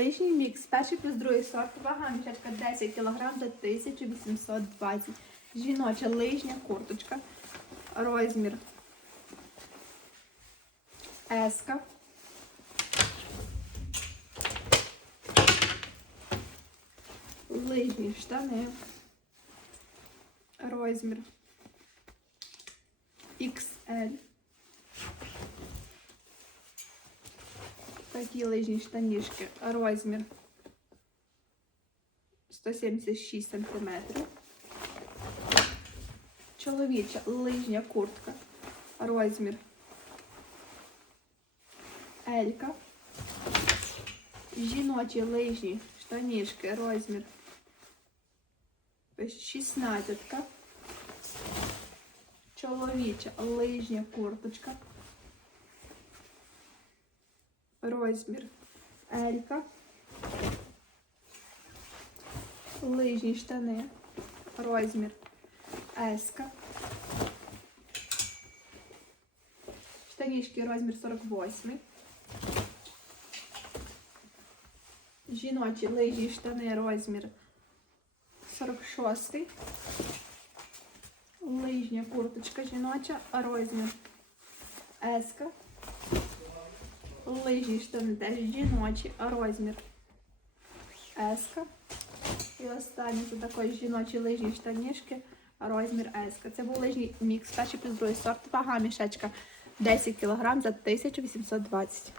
лижній мікс. Перший плюс другий сорт. Вага мішечка 10 кг за 1820. Жіноча лижня курточка. Розмір. Еска. Лижні штани. Розмір. XL. Такі лижні штанішки. Розмір 176 см. Чоловіча лижня куртка. Розмір. Елька. Жіночі лижні штанішки. Розмір. 16. Чоловіча лижня курточка. Розмір Елька. Лижні штани. Розмір Еска. Штанішки розмір 48. Жіночі лижні штани розмір 46. Лижня курточка жіноча, розмір Еска. Лижні штани теж жіночі, розмір Еска. І останні це також жіночі лижні штанішки, розмір Еска. Це був лижній мікс, перший плюс другий сорт, вага мішечка 10 кг за 1820.